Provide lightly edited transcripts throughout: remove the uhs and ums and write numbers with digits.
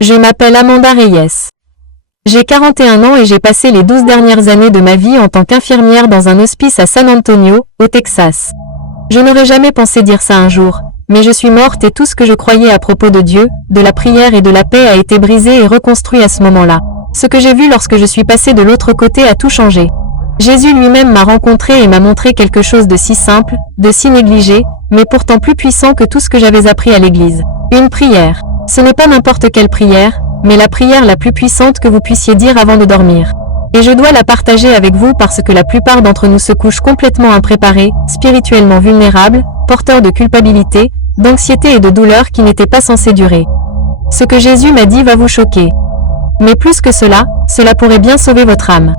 Je m'appelle Amanda Reyes. J'ai 41 ans et j'ai passé les 12 dernières années de ma vie en tant qu'infirmière dans un hospice à San Antonio, au Texas. Je n'aurais jamais pensé dire ça un jour, mais je suis morte et tout ce que je croyais à propos de Dieu, de la prière et de la paix a été brisé et reconstruit à ce moment-là. Ce que j'ai vu lorsque je suis passée de l'autre côté a tout changé. Jésus lui-même m'a rencontré et m'a montré quelque chose de si simple, de si négligé, mais pourtant plus puissant que tout ce que j'avais appris à l'église. Une prière. Ce n'est pas n'importe quelle prière, mais la prière la plus puissante que vous puissiez dire avant de dormir. Et je dois la partager avec vous parce que la plupart d'entre nous se couchent complètement impréparés, spirituellement vulnérables, porteurs de culpabilité, d'anxiété et de douleur qui n'étaient pas censés durer. Ce que Jésus m'a dit va vous choquer. Mais plus que cela, cela pourrait bien sauver votre âme.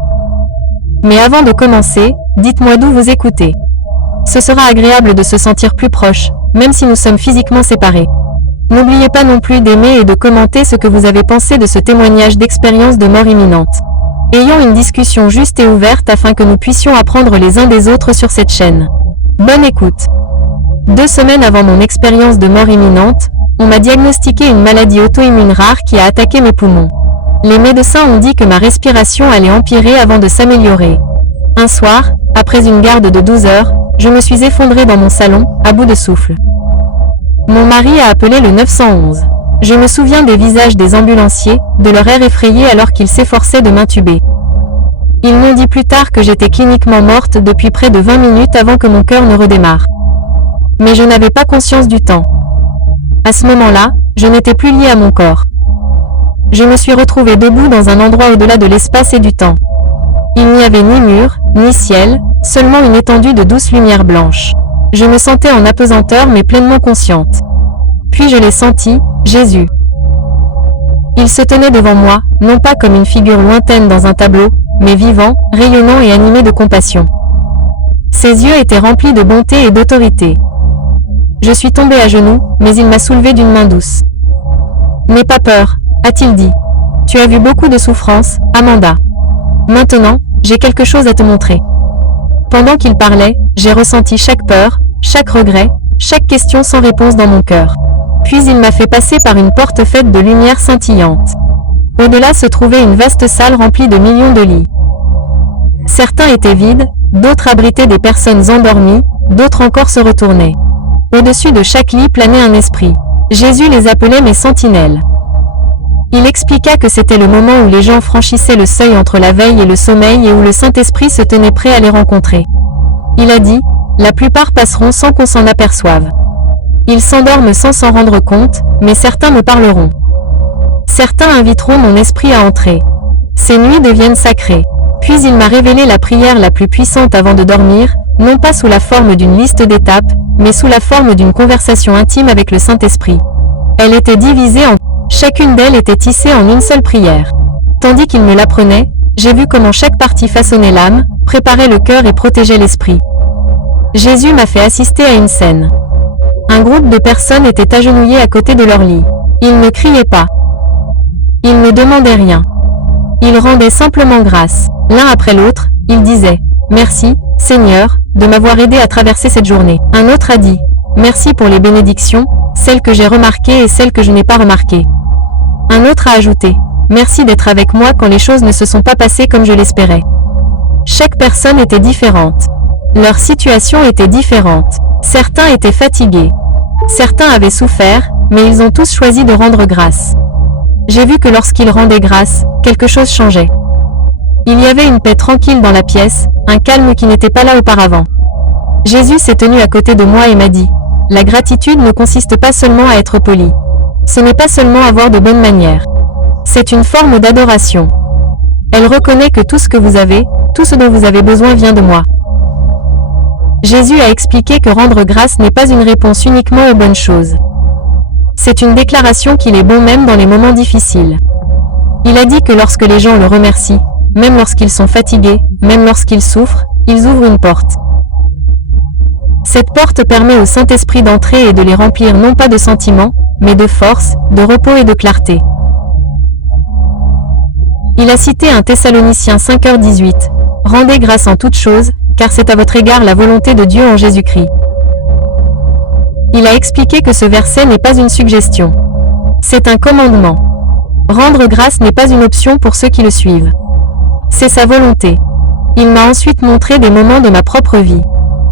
Mais avant de commencer, dites-moi d'où vous écoutez. Ce sera agréable de se sentir plus proche, même si nous sommes physiquement séparés. N'oubliez pas non plus d'aimer et de commenter ce que vous avez pensé de ce témoignage d'expérience de mort imminente. Ayons une discussion juste et ouverte afin que nous puissions apprendre les uns des autres sur cette chaîne. Bonne écoute. 2 semaines avant mon expérience de mort imminente, on m'a diagnostiqué une maladie auto-immune rare qui a attaqué mes poumons. Les médecins ont dit que ma respiration allait empirer avant de s'améliorer. Un soir, après une garde de 12 heures, je me suis effondrée dans mon salon, à bout de souffle. Mon mari a appelé le 911. Je me souviens des visages des ambulanciers, de leur air effrayé alors qu'ils s'efforçaient de m'intuber. Ils m'ont dit plus tard que j'étais cliniquement morte depuis près de 20 minutes avant que mon cœur ne redémarre. Mais je n'avais pas conscience du temps. À ce moment-là, je n'étais plus liée à mon corps. Je me suis retrouvée debout dans un endroit au-delà de l'espace et du temps. Il n'y avait ni mur, ni ciel, seulement une étendue de douce lumière blanche. Je me sentais en apesanteur mais pleinement consciente. Puis je l'ai senti, Jésus. Il se tenait devant moi, non pas comme une figure lointaine dans un tableau, mais vivant, rayonnant et animé de compassion. Ses yeux étaient remplis de bonté et d'autorité. Je suis tombée à genoux, mais il m'a soulevée d'une main douce. « N'aie pas peur », a-t-il dit. « Tu as vu beaucoup de souffrance, Amanda. Maintenant, j'ai quelque chose à te montrer. » Pendant qu'il parlait, j'ai ressenti chaque peur, chaque regret, chaque question sans réponse dans mon cœur. Puis il m'a fait passer par une porte faite de lumière scintillante. Au-delà se trouvait une vaste salle remplie de millions de lits. Certains étaient vides, d'autres abritaient des personnes endormies, d'autres encore se retournaient. Au-dessus de chaque lit planait un esprit. Jésus les appelait mes sentinelles. Il expliqua que c'était le moment où les gens franchissaient le seuil entre la veille et le sommeil et où le Saint-Esprit se tenait prêt à les rencontrer. Il a dit, la plupart passeront sans qu'on s'en aperçoive. Ils s'endorment sans s'en rendre compte, mais certains me parleront. Certains inviteront mon esprit à entrer. Ces nuits deviennent sacrées. Puis il m'a révélé la prière la plus puissante avant de dormir, non pas sous la forme d'une liste d'étapes, mais sous la forme d'une conversation intime avec le Saint-Esprit. Elle était divisée en... Chacune d'elles était tissée en une seule prière. Tandis qu'il me l'apprenait, j'ai vu comment chaque partie façonnait l'âme, préparait le cœur et protégeait l'esprit. Jésus m'a fait assister à une scène. Un groupe de personnes était agenouillé à côté de leur lit. Ils ne criaient pas. Ils ne demandaient rien. Ils rendaient simplement grâce. L'un après l'autre, ils disaient « Merci, Seigneur, de m'avoir aidé à traverser cette journée. » Un autre a dit « Merci pour les bénédictions, celles que j'ai remarquées et celles que je n'ai pas remarquées. » Un autre a ajouté « Merci d'être avec moi quand les choses ne se sont pas passées comme je l'espérais. » Chaque personne était différente. Leur situation était différente. Certains étaient fatigués. Certains avaient souffert, mais ils ont tous choisi de rendre grâce. J'ai vu que lorsqu'ils rendaient grâce, quelque chose changeait. Il y avait une paix tranquille dans la pièce, un calme qui n'était pas là auparavant. Jésus s'est tenu à côté de moi et m'a dit « La gratitude ne consiste pas seulement à être poli. Ce n'est pas seulement avoir de bonnes manières. C'est une forme d'adoration. Elle reconnaît que tout ce que vous avez, tout ce dont vous avez besoin vient de moi. » Jésus a expliqué que rendre grâce n'est pas une réponse uniquement aux bonnes choses. C'est une déclaration qu'il est bon même dans les moments difficiles. Il a dit que lorsque les gens le remercient, même lorsqu'ils sont fatigués, même lorsqu'ils souffrent, ils ouvrent une porte. Cette porte permet au Saint-Esprit d'entrer et de les remplir non pas de sentiments, mais de force, de repos et de clarté. Il a cité 1 Thessaloniciens 5h18. « Rendez grâce en toutes choses, car c'est à votre égard la volonté de Dieu en Jésus-Christ. » Il a expliqué que ce verset n'est pas une suggestion. C'est un commandement. Rendre grâce n'est pas une option pour ceux qui le suivent. C'est sa volonté. Il m'a ensuite montré des moments de ma propre vie.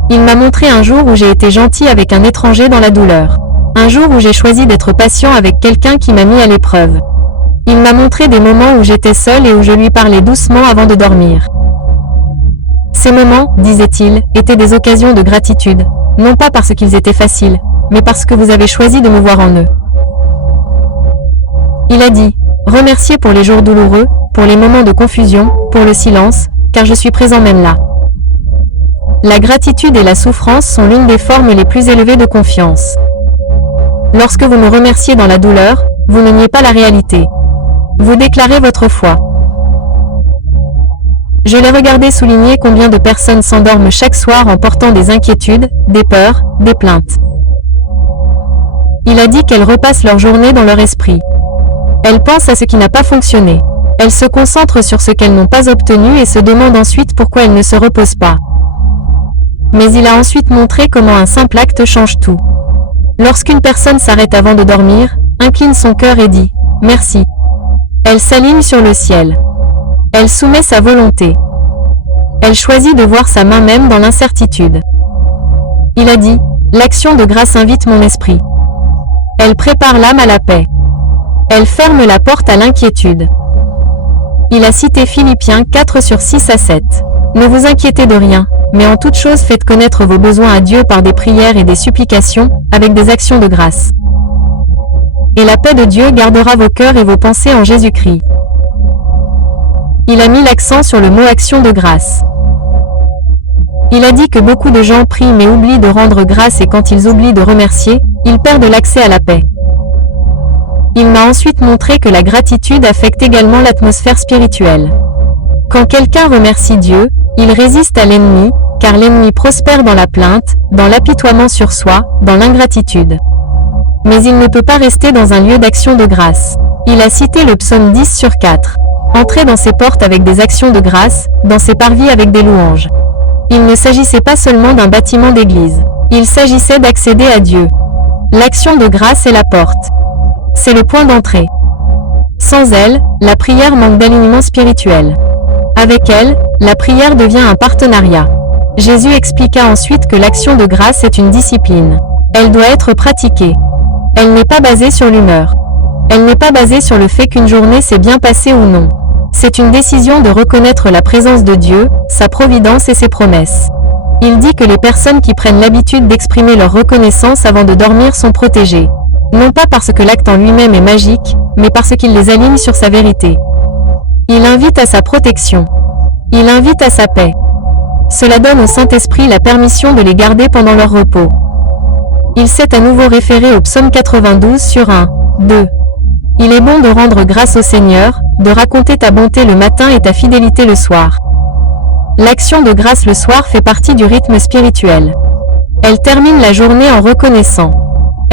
Il m'a montré un jour où j'ai été gentil avec un étranger dans la douleur. Un jour où j'ai choisi d'être patient avec quelqu'un qui m'a mis à l'épreuve. Il m'a montré des moments où j'étais seul et où je lui parlais doucement avant de dormir. Ces moments, disait-il, étaient des occasions de gratitude, non pas parce qu'ils étaient faciles, mais parce que vous avez choisi de me voir en eux. Il a dit, remerciez pour les jours douloureux, pour les moments de confusion, pour le silence, car je suis présent même là. La gratitude et la souffrance sont l'une des formes les plus élevées de confiance. Lorsque vous me remerciez dans la douleur, vous ne niez pas la réalité. Vous déclarez votre foi. Je l'ai regardé souligner combien de personnes s'endorment chaque soir en portant des inquiétudes, des peurs, des plaintes. Il a dit qu'elles repassent leur journée dans leur esprit. Elles pensent à ce qui n'a pas fonctionné. Elles se concentrent sur ce qu'elles n'ont pas obtenu et se demandent ensuite pourquoi elles ne se reposent pas. Mais il a ensuite montré comment un simple acte change tout. Lorsqu'une personne s'arrête avant de dormir, incline son cœur et dit « Merci ». Elle s'aligne sur le ciel. Elle soumet sa volonté. Elle choisit de voir sa main même dans l'incertitude. Il a dit « L'action de grâce invite mon esprit. Elle prépare l'âme à la paix. Elle ferme la porte à l'inquiétude. » Il a cité Philippiens 4 sur 6 à 7. Ne vous inquiétez de rien, mais en toute chose faites connaître vos besoins à Dieu par des prières et des supplications, avec des actions de grâce. Et la paix de Dieu gardera vos cœurs et vos pensées en Jésus-Christ. Il a mis l'accent sur le mot action de grâce. Il a dit que beaucoup de gens prient mais oublient de rendre grâce et quand ils oublient de remercier, ils perdent l'accès à la paix. Il m'a ensuite montré que la gratitude affecte également l'atmosphère spirituelle. Quand quelqu'un remercie Dieu, il résiste à l'ennemi, car l'ennemi prospère dans la plainte, dans l'apitoiement sur soi, dans l'ingratitude. Mais il ne peut pas rester dans un lieu d'action de grâce. Il a cité le psaume 10 sur 4. Entrez dans ses portes avec des actions de grâce, dans ses parvis avec des louanges. Il ne s'agissait pas seulement d'un bâtiment d'église. Il s'agissait d'accéder à Dieu. L'action de grâce est la porte. C'est le point d'entrée. Sans elle, la prière manque d'alignement spirituel. Avec elle, la prière devient un partenariat. Jésus expliqua ensuite que l'action de grâce est une discipline. Elle doit être pratiquée. Elle n'est pas basée sur l'humeur. Elle n'est pas basée sur le fait qu'une journée s'est bien passée ou non. C'est une décision de reconnaître la présence de Dieu, sa providence et ses promesses. Il dit que les personnes qui prennent l'habitude d'exprimer leur reconnaissance avant de dormir sont protégées. Non pas parce que l'acte en lui-même est magique, mais parce qu'il les aligne sur sa vérité. Il invite à sa protection. Il invite à sa paix. Cela donne au Saint-Esprit la permission de les garder pendant leur repos. Il s'est à nouveau référé au psaume 92 sur 1, 2. Il est bon de rendre grâce au Seigneur, de raconter ta bonté le matin et ta fidélité le soir. L'action de grâce le soir fait partie du rythme spirituel. Elle termine la journée en reconnaissant.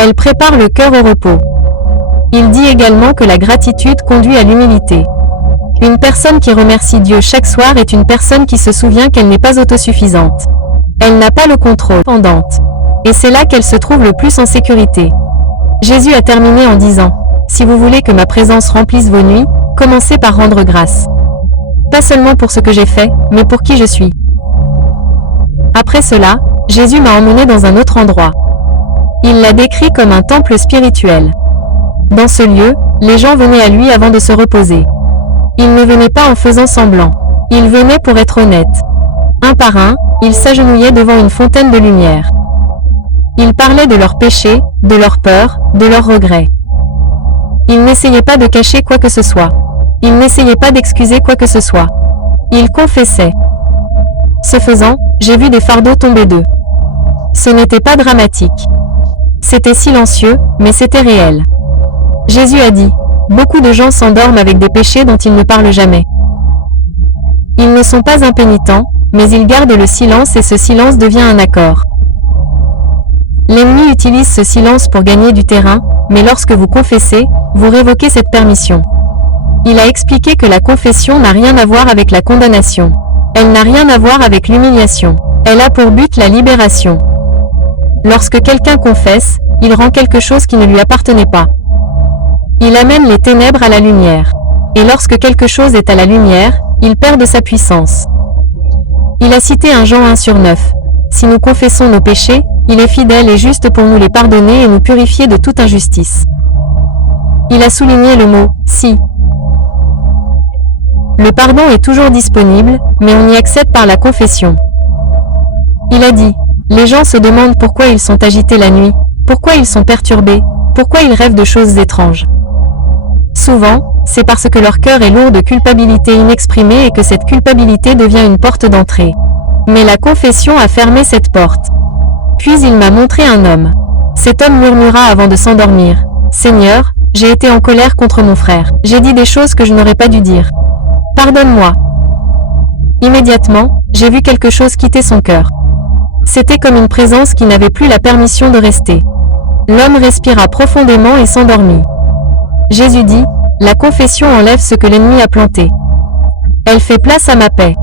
Elle prépare le cœur au repos. Il dit également que la gratitude conduit à l'humilité. Une personne qui remercie Dieu chaque soir est une personne qui se souvient qu'elle n'est pas autosuffisante. Elle n'a pas le contrôle. Et c'est là qu'elle se trouve le plus en sécurité. Jésus a terminé en disant « Si vous voulez que ma présence remplisse vos nuits, commencez par rendre grâce. Pas seulement pour ce que j'ai fait, mais pour qui je suis. » Après cela, Jésus m'a emmené dans un autre endroit. Il l'a décrit comme un temple spirituel. Dans ce lieu, les gens venaient à lui avant de se reposer. Ils ne venaient pas en faisant semblant. Ils venaient pour être honnêtes. Un par un, ils s'agenouillaient devant une fontaine de lumière. Ils parlaient de leurs péchés, de leurs peurs, de leurs regrets. Ils n'essayaient pas de cacher quoi que ce soit. Ils n'essayaient pas d'excuser quoi que ce soit. Ils confessaient. Ce faisant, j'ai vu des fardeaux tomber d'eux. Ce n'était pas dramatique. C'était silencieux, mais c'était réel. Jésus a dit, beaucoup de gens s'endorment avec des péchés dont ils ne parlent jamais. Ils ne sont pas impénitents, mais ils gardent le silence et ce silence devient un accord. L'ennemi utilise ce silence pour gagner du terrain, mais lorsque vous confessez, vous révoquez cette permission. Il a expliqué que la confession n'a rien à voir avec la condamnation. Elle n'a rien à voir avec l'humiliation. Elle a pour but la libération. Lorsque quelqu'un confesse, il rend quelque chose qui ne lui appartenait pas. Il amène les ténèbres à la lumière. Et lorsque quelque chose est à la lumière, il perd de sa puissance. Il a cité un Jean 1/9. Si nous confessons nos péchés, il est fidèle et juste pour nous les pardonner et nous purifier de toute injustice. Il a souligné le mot « si ». Le pardon est toujours disponible, mais on y accède par la confession. Il a dit « Les gens se demandent pourquoi ils sont agités la nuit, pourquoi ils sont perturbés, pourquoi ils rêvent de choses étranges. » Souvent, c'est parce que leur cœur est lourd de culpabilité inexprimée et que cette culpabilité devient une porte d'entrée. Mais la confession a fermé cette porte. Puis il m'a montré un homme. Cet homme murmura avant de s'endormir. « Seigneur, j'ai été en colère contre mon frère. J'ai dit des choses que je n'aurais pas dû dire. Pardonne-moi. » Immédiatement, j'ai vu quelque chose quitter son cœur. C'était comme une présence qui n'avait plus la permission de rester. L'homme respira profondément et s'endormit. Jésus dit, « La confession enlève ce que l'ennemi a planté. Elle fait place à ma paix. »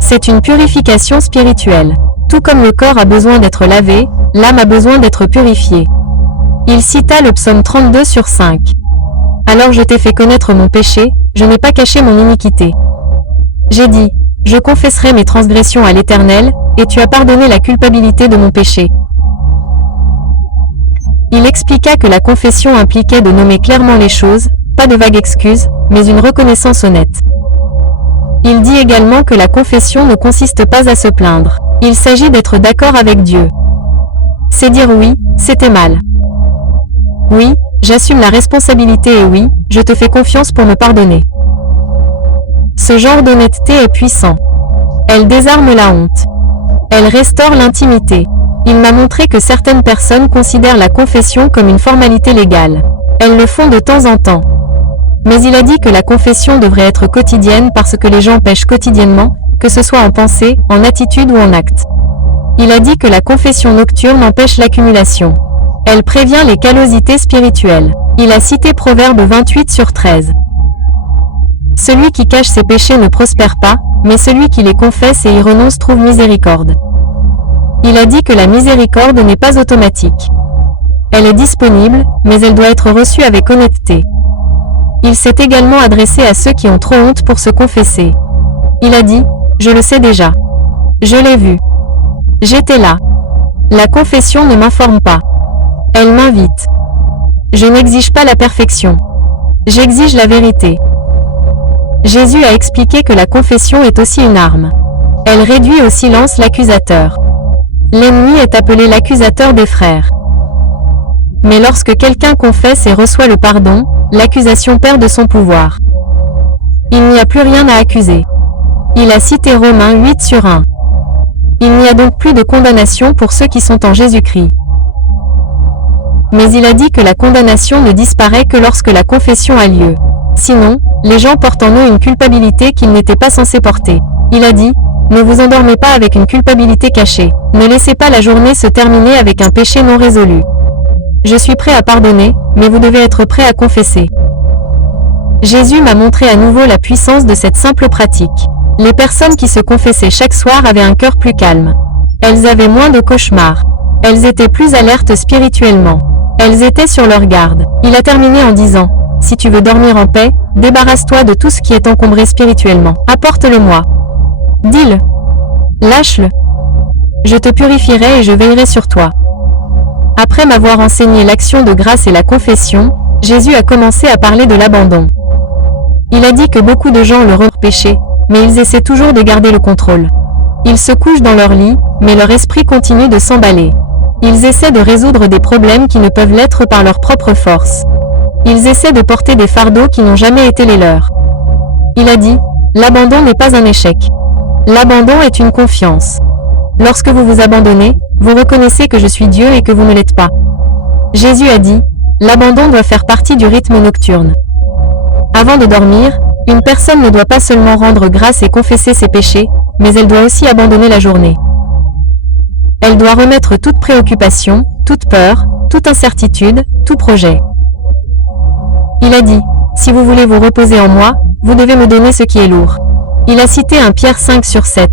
C'est une purification spirituelle. Tout comme le corps a besoin d'être lavé, l'âme a besoin d'être purifiée. Il cita le psaume 32/5. Alors je t'ai fait connaître mon péché, je n'ai pas caché mon iniquité. J'ai dit, je confesserai mes transgressions à l'Éternel, et tu as pardonné la culpabilité de mon péché. Il expliqua que la confession impliquait de nommer clairement les choses, pas de vagues excuses, mais une reconnaissance honnête. Il dit également que la confession ne consiste pas à se plaindre. Il s'agit d'être d'accord avec Dieu. C'est dire oui, c'était mal. Oui, j'assume la responsabilité et oui, je te fais confiance pour me pardonner. Ce genre d'honnêteté est puissant. Elle désarme la honte. Elle restaure l'intimité. Il m'a montré que certaines personnes considèrent la confession comme une formalité légale. Elles le font de temps en temps. Mais il a dit que la confession devrait être quotidienne parce que les gens pêchent quotidiennement, que ce soit en pensée, en attitude ou en acte. Il a dit que la confession nocturne empêche l'accumulation. Elle prévient les callosités spirituelles. Il a cité Proverbe 28/13. Celui qui cache ses péchés ne prospère pas, mais celui qui les confesse et y renonce trouve miséricorde. Il a dit que la miséricorde n'est pas automatique. Elle est disponible, mais elle doit être reçue avec honnêteté. Il s'est également adressé à ceux qui ont trop honte pour se confesser. Il a dit, « Je le sais déjà. Je l'ai vu. J'étais là. » La confession ne m'informe pas. Elle m'invite. Je n'exige pas la perfection. J'exige la vérité. Jésus a expliqué que la confession est aussi une arme. Elle réduit au silence l'accusateur. L'ennemi est appelé l'accusateur des frères. Mais lorsque quelqu'un confesse et reçoit le pardon, l'accusation perd de son pouvoir. Il n'y a plus rien à accuser. Il a cité Romains 8/1. Il n'y a donc plus de condamnation pour ceux qui sont en Jésus-Christ. Mais il a dit que la condamnation ne disparaît que lorsque la confession a lieu. Sinon, les gens portent en eux une culpabilité qu'ils n'étaient pas censés porter. Il a dit, « Ne vous endormez pas avec une culpabilité cachée. Ne laissez pas la journée se terminer avec un péché non résolu. Je suis prêt à pardonner, mais vous devez être prêt à confesser. » Jésus m'a montré à nouveau la puissance de cette simple pratique. Les personnes qui se confessaient chaque soir avaient un cœur plus calme. Elles avaient moins de cauchemars. Elles étaient plus alertes spirituellement. Elles étaient sur leur garde. Il a terminé en disant, « Si tu veux dormir en paix, débarrasse-toi de tout ce qui est encombré spirituellement. Apporte-le-moi. Dis-le. Lâche-le. Je te purifierai et je veillerai sur toi. » Après m'avoir enseigné l'action de grâce et la confession, Jésus a commencé à parler de l'abandon. Il a dit que beaucoup de gens leur ont péché, mais ils essaient toujours de garder le contrôle. Ils se couchent dans leur lit, mais leur esprit continue de s'emballer. Ils essaient de résoudre des problèmes qui ne peuvent l'être par leur propre force. Ils essaient de porter des fardeaux qui n'ont jamais été les leurs. Il a dit, l'abandon n'est pas un échec. L'abandon est une confiance. Lorsque vous vous abandonnez, vous reconnaissez que je suis Dieu et que vous ne l'êtes pas. Jésus a dit, l'abandon doit faire partie du rythme nocturne. Avant de dormir, une personne ne doit pas seulement rendre grâce et confesser ses péchés, mais elle doit aussi abandonner la journée. Elle doit remettre toute préoccupation, toute peur, toute incertitude, tout projet. Il a dit, si vous voulez vous reposer en moi, vous devez me donner ce qui est lourd. Il a cité 1 Pierre 5/7.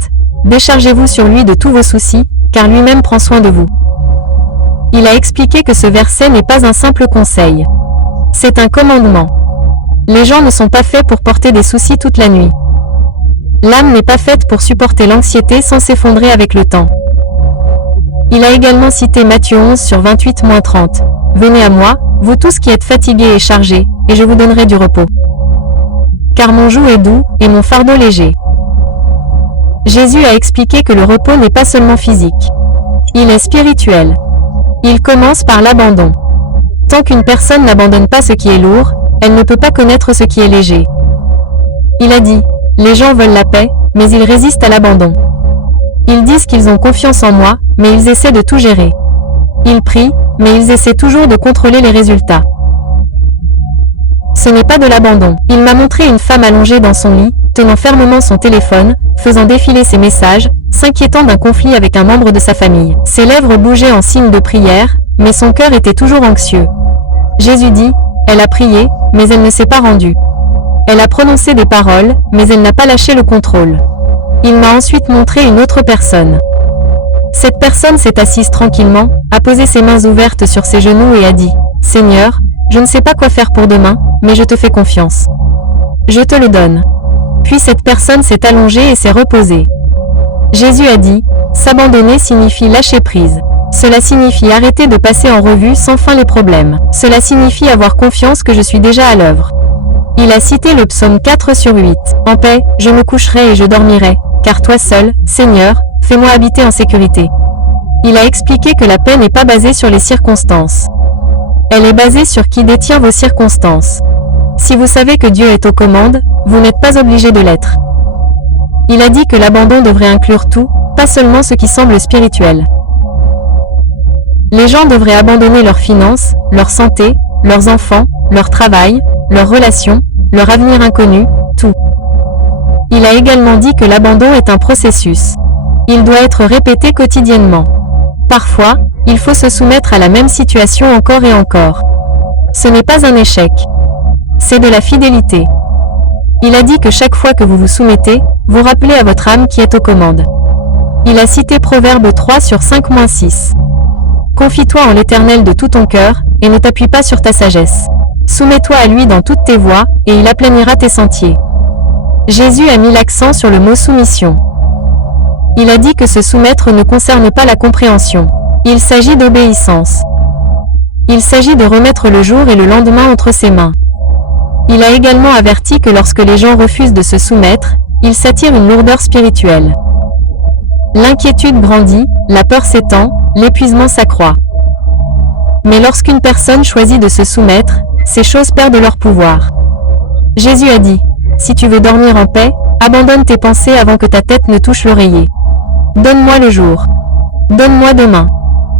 Déchargez-vous sur lui de tous vos soucis, car lui-même prend soin de vous. Il a expliqué que ce verset n'est pas un simple conseil. C'est un commandement. Les gens ne sont pas faits pour porter des soucis toute la nuit. L'âme n'est pas faite pour supporter l'anxiété sans s'effondrer avec le temps. Il a également cité Matthieu 11/28-30. Venez à moi, vous tous qui êtes fatigués et chargés, et je vous donnerai du repos. Car mon joug est doux, et mon fardeau léger. Jésus a expliqué que le repos n'est pas seulement physique. Il est spirituel. Il commence par l'abandon. Tant qu'une personne n'abandonne pas ce qui est lourd, elle ne peut pas connaître ce qui est léger. Il a dit, les gens veulent la paix, mais ils résistent à l'abandon. Ils disent qu'ils ont confiance en moi, mais ils essaient de tout gérer. Ils prient, mais ils essaient toujours de contrôler les résultats. Ce n'est pas de l'abandon. Il m'a montré une femme allongée dans son lit, tenant fermement son téléphone, faisant défiler ses messages, s'inquiétant d'un conflit avec un membre de sa famille. Ses lèvres bougeaient en signe de prière, mais son cœur était toujours anxieux. Jésus dit, elle a prié, mais elle ne s'est pas rendue. Elle a prononcé des paroles, mais elle n'a pas lâché le contrôle. Il m'a ensuite montré une autre personne. Cette personne s'est assise tranquillement, a posé ses mains ouvertes sur ses genoux et a dit, « Seigneur, je ne sais pas quoi faire pour demain, mais je te fais confiance. Je te le donne. » Puis cette personne s'est allongée et s'est reposée. Jésus a dit, « S'abandonner signifie lâcher prise. Cela signifie arrêter de passer en revue sans fin les problèmes. Cela signifie avoir confiance que je suis déjà à l'œuvre. » Il a cité le psaume 4/8. « En paix, je me coucherai et je dormirai, car toi seul, Seigneur, fais-moi habiter en sécurité. » Il a expliqué que la paix n'est pas basée sur les circonstances. Elle est basée sur qui détient vos circonstances. Si vous savez que Dieu est aux commandes, vous n'êtes pas obligé de l'être. Il a dit que l'abandon devrait inclure tout, pas seulement ce qui semble spirituel. Les gens devraient abandonner leurs finances, leur santé, leurs enfants, leur travail, leurs relations, leur avenir inconnu, tout. Il a également dit que l'abandon est un processus. Il doit être répété quotidiennement. Parfois, il faut se soumettre à la même situation encore et encore. Ce n'est pas un échec. C'est de la fidélité. Il a dit que chaque fois que vous vous soumettez, vous rappelez à votre âme qui est aux commandes. Il a cité Proverbe 3/5-6. Confie-toi en l'Éternel de tout ton cœur, et ne t'appuie pas sur ta sagesse. Soumets-toi à lui dans toutes tes voies, et il aplanira tes sentiers. Jésus a mis l'accent sur le mot soumission. Il a dit que se soumettre ne concerne pas la compréhension. Il s'agit d'obéissance. Il s'agit de remettre le jour et le lendemain entre ses mains. Il a également averti que lorsque les gens refusent de se soumettre, ils s'attirent une lourdeur spirituelle. L'inquiétude grandit, la peur s'étend, l'épuisement s'accroît. Mais lorsqu'une personne choisit de se soumettre, ces choses perdent leur pouvoir. Jésus a dit, « Si tu veux dormir en paix, abandonne tes pensées avant que ta tête ne touche l'oreiller. Donne-moi le jour. Donne-moi demain.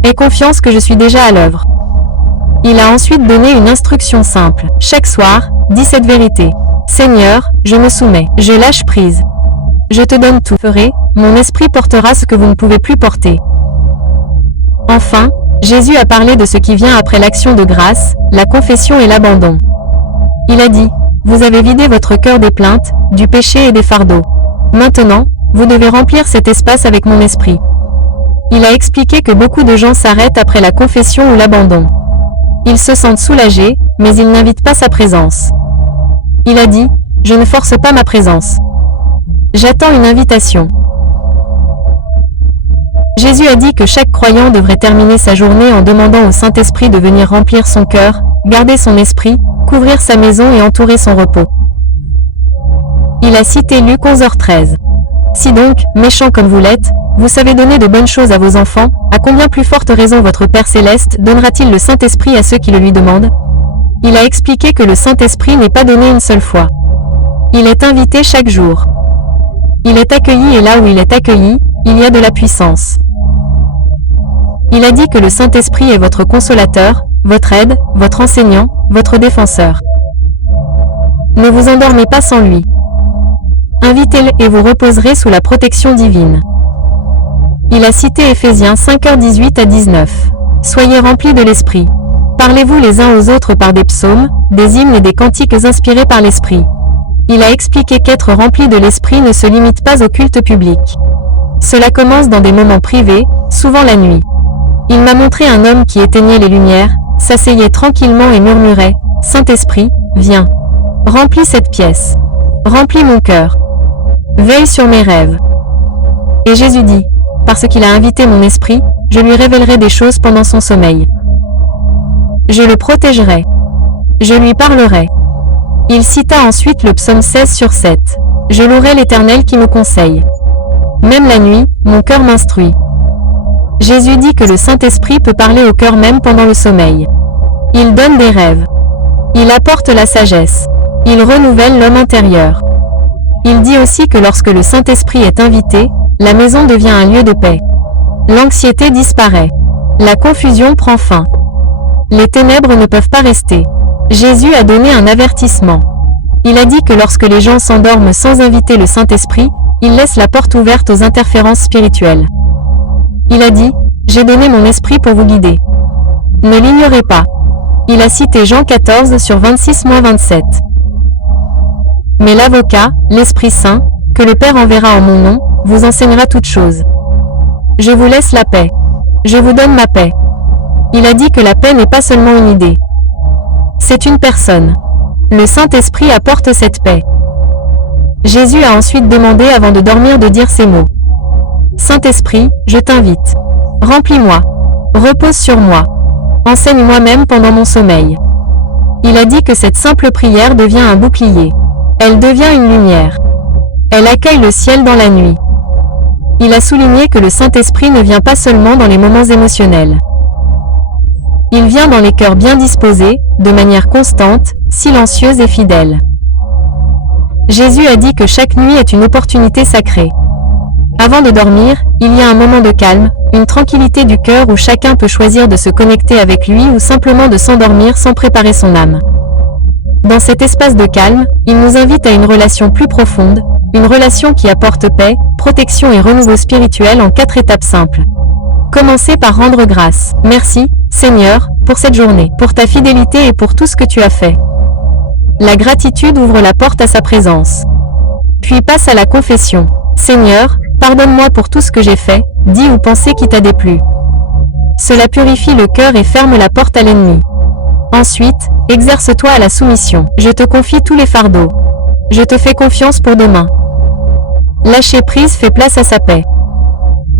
Aie confiance que je suis déjà à l'œuvre. » Il a ensuite donné une instruction simple. Chaque soir, dis cette vérité. « Seigneur, je me soumets. Je lâche prise. Je te donne tout. Ferai, mon esprit portera ce que vous ne pouvez plus porter. » Enfin, Jésus a parlé de ce qui vient après l'action de grâce, la confession et l'abandon. Il a dit, « Vous avez vidé votre cœur des plaintes, du péché et des fardeaux. Maintenant, vous devez remplir cet espace avec mon esprit. » Il a expliqué que beaucoup de gens s'arrêtent après la confession ou l'abandon. Ils se sentent soulagés, mais ils n'invitent pas sa présence. Il a dit, « Je ne force pas ma présence. J'attends une invitation. » Jésus a dit que chaque croyant devrait terminer sa journée en demandant au Saint-Esprit de venir remplir son cœur, garder son esprit, couvrir sa maison et entourer son repos. Il a cité Luc 11h13. Si donc, méchants comme vous l'êtes, vous savez donner de bonnes choses à vos enfants, à combien plus forte raison votre Père Céleste donnera-t-il le Saint-Esprit à ceux qui le lui demandent? Il a expliqué que le Saint-Esprit n'est pas donné une seule fois. Il est invité chaque jour. Il est accueilli et là où il est accueilli, il y a de la puissance. Il a dit que le Saint-Esprit est votre consolateur, votre aide, votre enseignant, votre défenseur. Ne vous endormez pas sans lui. Invitez-le et vous reposerez sous la protection divine. Il a cité Éphésiens 5h18-19. Soyez remplis de l'Esprit. Parlez-vous les uns aux autres par des psaumes, des hymnes et des cantiques inspirés par l'Esprit. Il a expliqué qu'être rempli de l'Esprit ne se limite pas au culte public. Cela commence dans des moments privés, souvent la nuit. Il m'a montré un homme qui éteignait les lumières, s'asseyait tranquillement et murmurait « Saint-Esprit, viens. Remplis cette pièce. Remplis mon cœur. Veille sur mes rêves. Et Jésus dit, parce qu'il a invité mon esprit, je lui révélerai des choses pendant son sommeil. Je le protégerai. Je lui parlerai. Il cita ensuite le psaume 16/7. Je louerai l'Éternel qui me conseille. Même la nuit, mon cœur m'instruit. Jésus dit que le Saint-Esprit peut parler au cœur même pendant le sommeil. Il donne des rêves. Il apporte la sagesse. Il renouvelle l'homme intérieur. Il dit aussi que lorsque le Saint-Esprit est invité, la maison devient un lieu de paix. L'anxiété disparaît. La confusion prend fin. Les ténèbres ne peuvent pas rester. Jésus a donné un avertissement. Il a dit que lorsque les gens s'endorment sans inviter le Saint-Esprit, il laisse la porte ouverte aux interférences spirituelles. Il a dit, « J'ai donné mon esprit pour vous guider. » Ne l'ignorez pas. Il a cité Jean 14/26-27. Mais l'avocat, l'Esprit Saint, que le Père enverra en mon nom, vous enseignera toutes choses. Je vous laisse la paix. Je vous donne ma paix. Il a dit que la paix n'est pas seulement une idée. C'est une personne. Le Saint-Esprit apporte cette paix. Jésus a ensuite demandé avant de dormir de dire ces mots. Saint-Esprit, je t'invite. Remplis-moi. Repose sur moi. Enseigne-moi même pendant mon sommeil. Il a dit que cette simple prière devient un bouclier. Elle devient une lumière. Elle accueille le ciel dans la nuit. Il a souligné que le Saint-Esprit ne vient pas seulement dans les moments émotionnels. Il vient dans les cœurs bien disposés, de manière constante, silencieuse et fidèle. Jésus a dit que chaque nuit est une opportunité sacrée. Avant de dormir, il y a un moment de calme, une tranquillité du cœur où chacun peut choisir de se connecter avec lui ou simplement de s'endormir sans préparer son âme. Dans cet espace de calme, il nous invite à une relation plus profonde, une relation qui apporte paix, protection et renouveau spirituel en 4 étapes simples. Commencez par rendre grâce. Merci, Seigneur, pour cette journée, pour ta fidélité et pour tout ce que tu as fait. La gratitude ouvre la porte à sa présence. Puis passe à la confession. Seigneur, pardonne-moi pour tout ce que j'ai fait, dit ou pensé qui t'a déplu. Cela purifie le cœur et ferme la porte à l'ennemi. Ensuite, exerce-toi à la soumission. Je te confie tous les fardeaux. Je te fais confiance pour demain. Lâcher prise fait place à sa paix.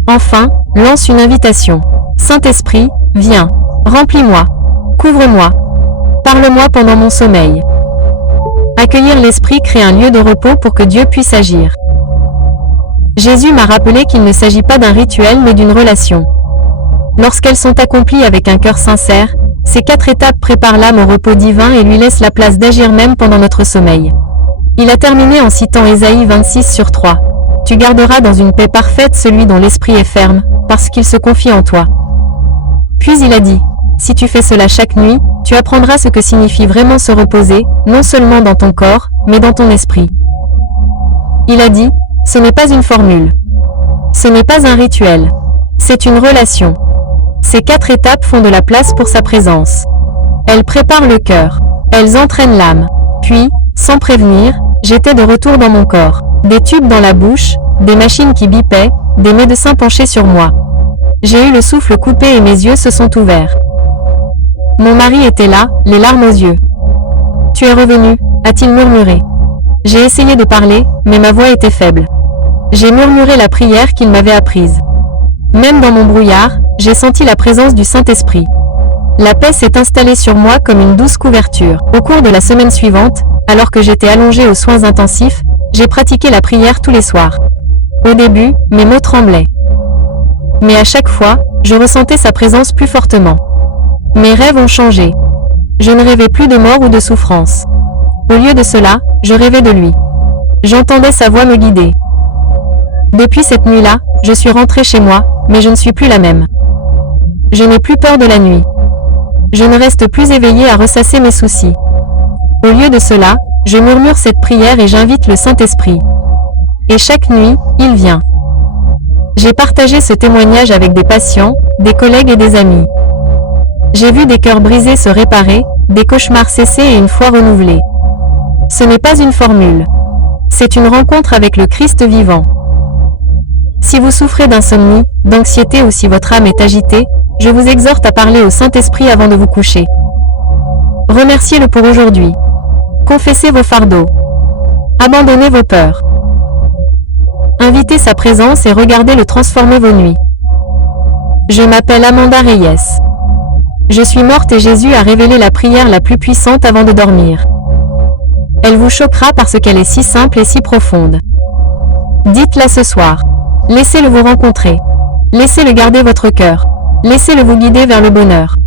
Enfin, lance une invitation. Saint-Esprit, viens. Remplis-moi. Couvre-moi. Parle-moi pendant mon sommeil. Accueillir l'Esprit crée un lieu de repos pour que Dieu puisse agir. Jésus m'a rappelé qu'il ne s'agit pas d'un rituel mais d'une relation. Lorsqu'elles sont accomplies avec un cœur sincère, ces 4 étapes préparent l'âme au repos divin et lui laissent la place d'agir même pendant notre sommeil. Il a terminé en citant Ésaïe 26/3. Tu garderas dans une paix parfaite celui dont l'esprit est ferme, parce qu'il se confie en toi. Puis il a dit, si tu fais cela chaque nuit, tu apprendras ce que signifie vraiment se reposer, non seulement dans ton corps, mais dans ton esprit. Il a dit, ce n'est pas une formule. Ce n'est pas un rituel. C'est une relation. Ces 4 étapes font de la place pour sa présence. Elles préparent le cœur. Elles entraînent l'âme. Puis, sans prévenir, j'étais de retour dans mon corps. Des tubes dans la bouche, des machines qui bipaient, des médecins penchés sur moi. J'ai eu le souffle coupé et mes yeux se sont ouverts. Mon mari était là, les larmes aux yeux. « Tu es revenu » a-t-il murmuré. J'ai essayé de parler, mais ma voix était faible. J'ai murmuré la prière qu'il m'avait apprise. Même dans mon brouillard, j'ai senti la présence du Saint-Esprit. La paix s'est installée sur moi comme une douce couverture. Au cours de la semaine suivante, alors que j'étais allongée aux soins intensifs, j'ai pratiqué la prière tous les soirs. Au début, mes mots tremblaient. Mais à chaque fois, je ressentais sa présence plus fortement. Mes rêves ont changé. Je ne rêvais plus de mort ou de souffrance. Au lieu de cela, je rêvais de lui. J'entendais sa voix me guider. Depuis cette nuit-là, je suis rentrée chez moi, mais je ne suis plus la même. Je n'ai plus peur de la nuit. Je ne reste plus éveillée à ressasser mes soucis. Au lieu de cela, je murmure cette prière et j'invite le Saint-Esprit. Et chaque nuit, il vient. J'ai partagé ce témoignage avec des patients, des collègues et des amis. J'ai vu des cœurs brisés se réparer, des cauchemars cesser et une foi renouvelée. Ce n'est pas une formule. C'est une rencontre avec le Christ vivant. Si vous souffrez d'insomnie, d'anxiété ou si votre âme est agitée, je vous exhorte à parler au Saint-Esprit avant de vous coucher. Remerciez-le pour aujourd'hui. Confessez vos fardeaux. Abandonnez vos peurs. Invitez sa présence et regardez-le transformer vos nuits. Je m'appelle Amanda Reyes. Je suis morte et Jésus a révélé la prière la plus puissante avant de dormir. Elle vous choquera parce qu'elle est si simple et si profonde. Dites-la ce soir. Laissez-le vous rencontrer. Laissez-le garder votre cœur. Laissez-le vous guider vers le bonheur.